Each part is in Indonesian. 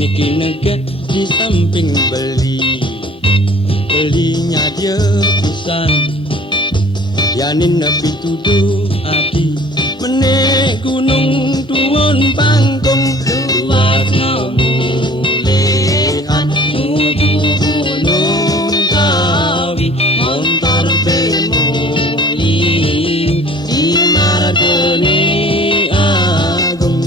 niki neget di samping belinya dia pisan yanin nabi tuduh adi menek gunung tuwon pangkung luas ngamulehan nuju gunung kawi montor bemoli di Margene Agung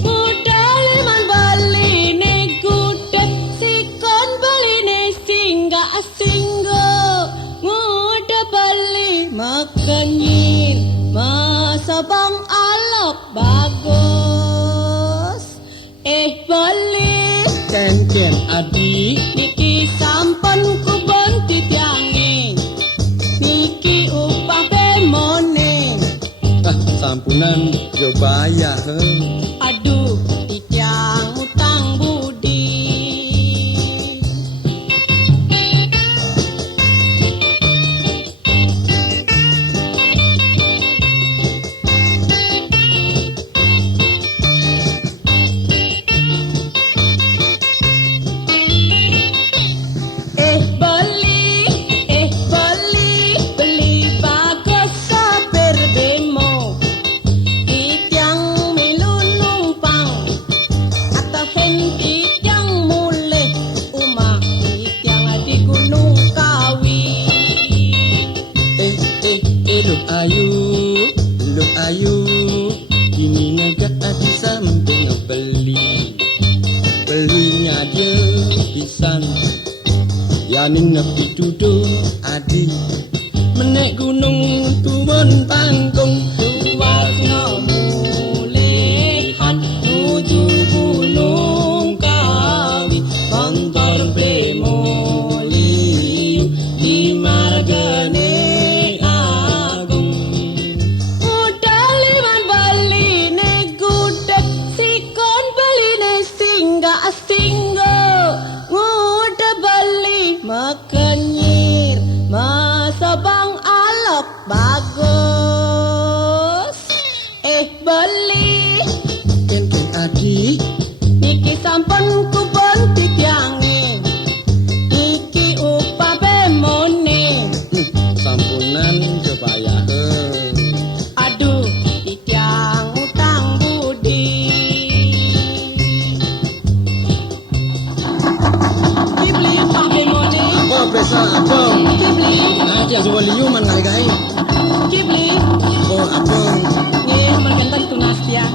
modal man bali ne gudeg sikon bali ne singga ngoda bali makanyin masa bang alok bagus bali ken adi niki sampun kubon titiange niki upah bemone sampunan yo bayar aduh tiang utang budi beli bagus sopir bemo itiang milun numpang atau itiang mulih umah itiang di gunung kawi lu ayu ini negak di samping belinya dia pisan yanin nabi tuduh adi menek gunung tuwon pangkung luas ngamulehan nuju gunung kawi montor bemoli di Margene Agung modal man bali ne gudeg sikon bali ne singga ngoda bali makanyir masa bang alok bagus bali ken adi niki sampun kubon titiange iki upah bemone sampunan yo bayar aduh itiang utang budi kibli upah bemone apa pesa abang kibli ada yang liu man ngai kibli oh abang nih merkentan tunas ya